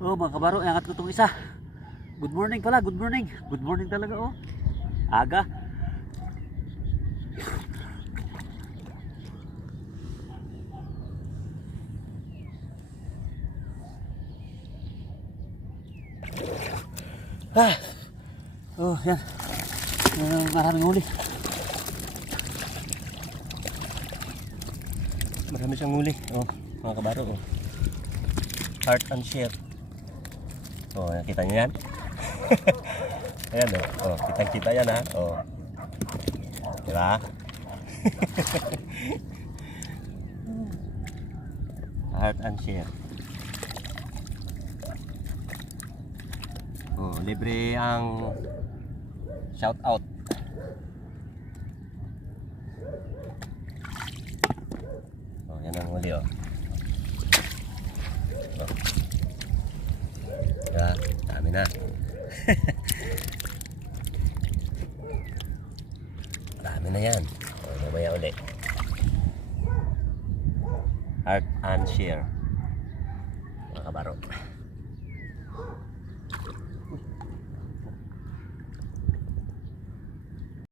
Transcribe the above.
Oh mga kabaro, iangat ko itong isa. Good morning pala, good morning. Good morning talaga oh. Aga. Ah. Oh, yan. Maraming huli. Marami siyang huli. Oh, mga kabaro oh. Heart and share. Oh, nakita niyo yan? Ayan oh. Oh, kitang-kita yan ha. Oh. Diba? Heart and share. Oh, libre ang shout out. Oh, yan ang huli oh. Oh. Ya, dami na. Dami na yan. Oh, mamaya ulit. Heart and share. Mga kabaro.